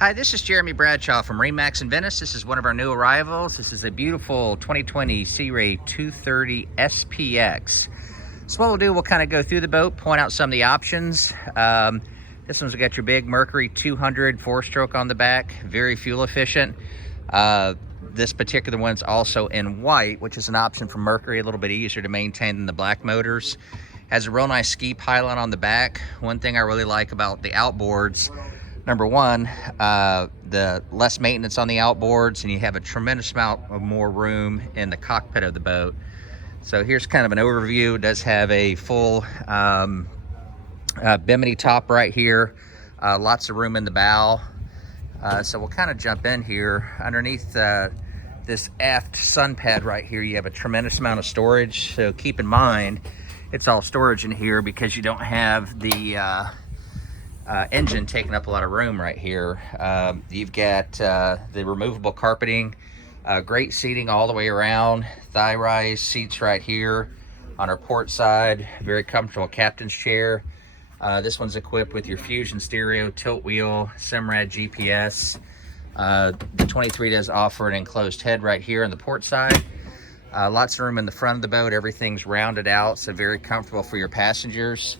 Hi, this is Jeremy Bradshaw from MarineMax in Venice. This is one of our new arrivals. This is a beautiful 2020 Sea Ray 230 SPX. So what we'll do, we'll kind of go through the boat, point out some of the options. This one's got your big Mercury 200 4-stroke on the back, very fuel efficient. This particular one's also in white, which is an option from Mercury, a little bit easier to maintain than the black motors. Has a real nice ski pylon on the back. One thing I really like about the outboards, number one, the less maintenance on the outboards, and you have a tremendous amount of more room in the cockpit of the boat. So here's kind of an overview. It does have a full bimini top right here. Lots of room in the bow. So we'll kind of jump in here. Underneath this aft sun pad right here, you have a tremendous amount of storage. So keep in mind, it's all storage in here because you don't have the engine taking up a lot of room right here. You've got the removable carpeting, great seating all the way around, thigh rise seats right here on our port side, very comfortable captain's chair. This one's equipped with your Fusion stereo, tilt wheel, Simrad GPS. The 23 does offer an enclosed head right here on the port side. Lots of room in the front of the boat. Everything's rounded out, so very comfortable for your passengers.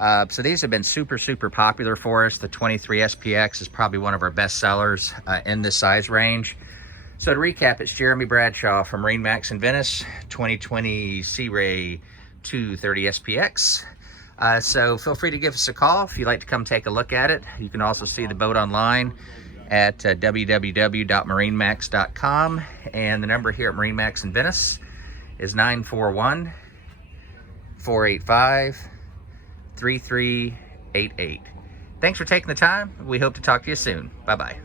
So these have been super popular for us. The 23 SPX is probably one of our best sellers in this size range. So to recap, it's Jeremy Bradshaw from MarineMax in Venice, 2020 Sea Ray 230 SPX. So feel free to give us a call if you'd like to come take a look at it. You can also see the boat online at www.marinemax.com, and the number here at MarineMax in Venice is 941-485-3388. Thanks for taking the time. We hope to talk to you soon. Bye-bye.